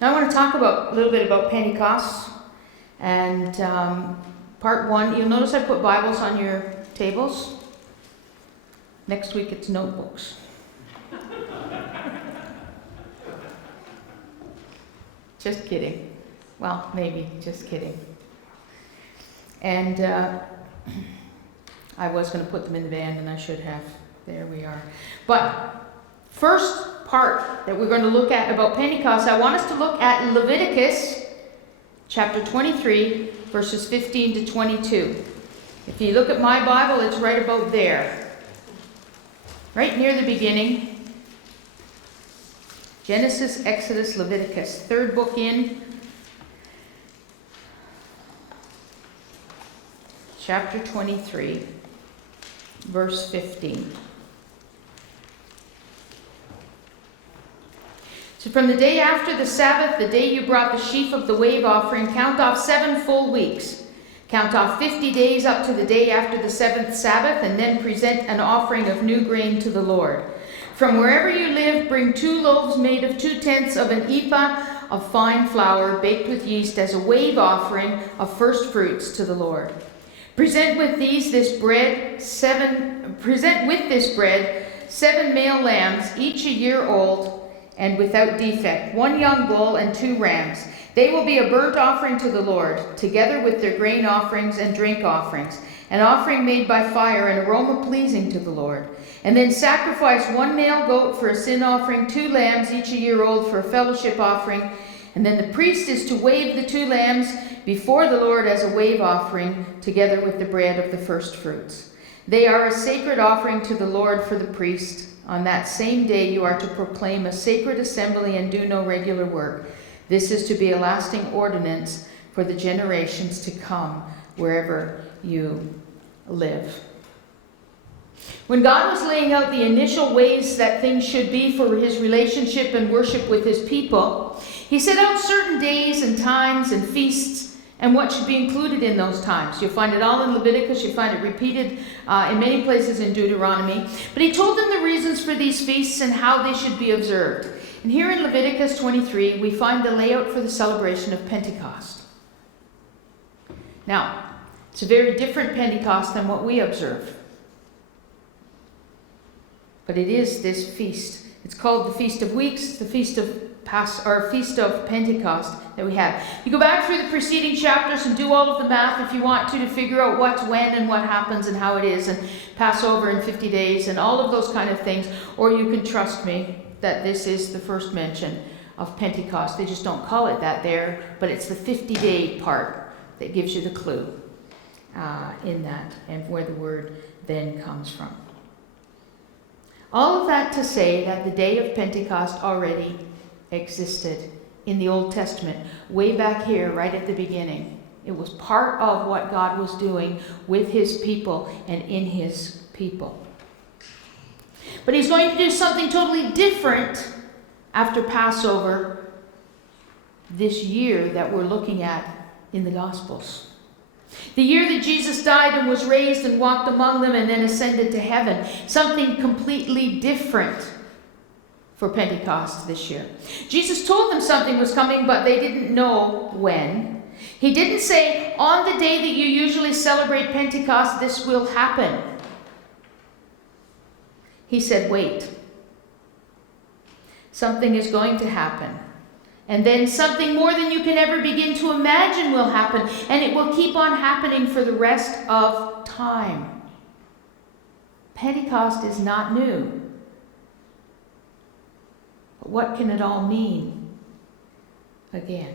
Now I want to talk a little bit about Pentecost. And part one, you'll notice I put Bibles on your tables. Next week it's notebooks. Just kidding. Well, maybe, just kidding. And I was going to put them in the van, and I should have. There we are. But first part that we're going to look at about Pentecost, I want us to look at Leviticus chapter 23, verses 15 to 22. If you look at my Bible, it's right about there. Right near the beginning. Genesis, Exodus, Leviticus. Third book in. Chapter 23, verse 15. So from the day after the Sabbath, the day you brought the sheaf of the wave offering, count off 7 full weeks. Count off 50 days up to the day after the 7th Sabbath, and then present an offering of new grain to the Lord. From wherever you live, bring 2 loaves made of 2/10 of an ephah of fine flour, baked with yeast, as a wave offering of first fruits to the Lord. Present with this bread 7 male lambs, each a year old and without defect, 1 young bull and 2 rams. They will be a burnt offering to the Lord, together with their grain offerings and drink offerings, an offering made by fire, an aroma pleasing to the Lord. And then sacrifice 1 male goat for a sin offering, 2 lambs, each a year old, for a fellowship offering. And then the priest is to wave the 2 lambs before the Lord as a wave offering, together with the bread of the first fruits. They are a sacred offering to the Lord for the priest. On that same day you are to proclaim a sacred assembly and do no regular work. This is to be a lasting ordinance for the generations to come, wherever you live. When God was laying out the initial ways that things should be for his relationship and worship with his people, he set out certain days and times and feasts and what should be included in those times. You'll find it all in Leviticus. You'll find it repeated in many places in Deuteronomy. But he told them the reasons for these feasts and how they should be observed. And here in Leviticus 23, we find the layout for the celebration of Pentecost. Now, it's a very different Pentecost than what we observe. But it is this feast. It's called the Feast of Weeks, the Feast of Pentecost that we have. You go back through the preceding chapters and do all of the math if you want to figure out what's when and what happens and how it is, and Passover in 50 days and all of those kind of things. Or you can trust me that this is the first mention of Pentecost. They just don't call it that there, but it's the 50-day part that gives you the clue in that and where the word then comes from. All of that to say that the day of Pentecost already existed in the Old Testament, way back here, right at the beginning. It was part of what God was doing with his people and in his people. But he's going to do something totally different after Passover this year that we're looking at in the Gospels. The year that Jesus died and was raised and walked among them and then ascended to heaven. Something completely different for Pentecost this year. Jesus told them something was coming, but they didn't know when. He didn't say, on the day that you usually celebrate Pentecost, this will happen. He said, wait. Something is going to happen. And then something more than you can ever begin to imagine will happen. And it will keep on happening for the rest of time. Pentecost is not new. But what can it all mean again?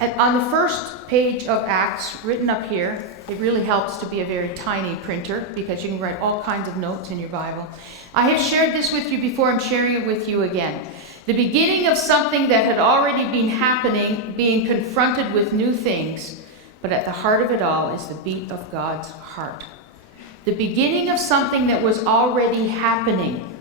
On the first page of Acts, written up here, it really helps to be a very tiny printer because you can write all kinds of notes in your Bible. I have shared this with you before. I'm sharing it with you again. The beginning of something that had already been happening, being confronted with new things, but at the heart of it all is the beat of God's heart. The beginning of something that was already happening,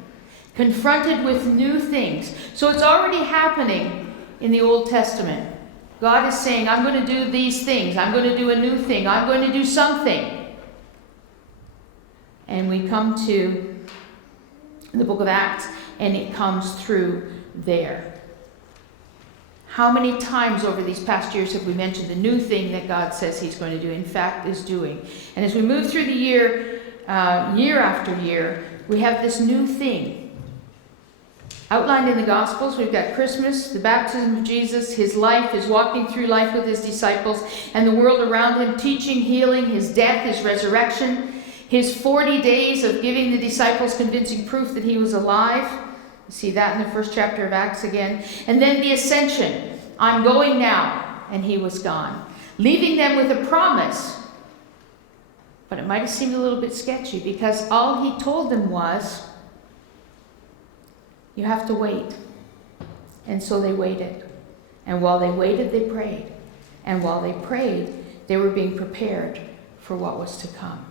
confronted with new things. So it's already happening in the Old Testament. God is saying, I'm going to do these things. I'm going to do a new thing. I'm going to do something. And we come to the book of Acts, and it comes through there. How many times over these past years have we mentioned the new thing that God says he's going to do, in fact is doing? And as we move through the year, year after year, we have this new thing. Outlined in the Gospels, we've got Christmas, the baptism of Jesus, his life, his walking through life with his disciples, and the world around him, teaching, healing, his death, his resurrection, his 40 days of giving the disciples convincing proof that he was alive. You see that in the first chapter of Acts again. And then the ascension. I'm going now. And he was gone. Leaving them with a promise. But it might have seemed a little bit sketchy because all he told them was, you have to wait. And so they waited. And while they waited, they prayed. And while they prayed, they were being prepared for what was to come.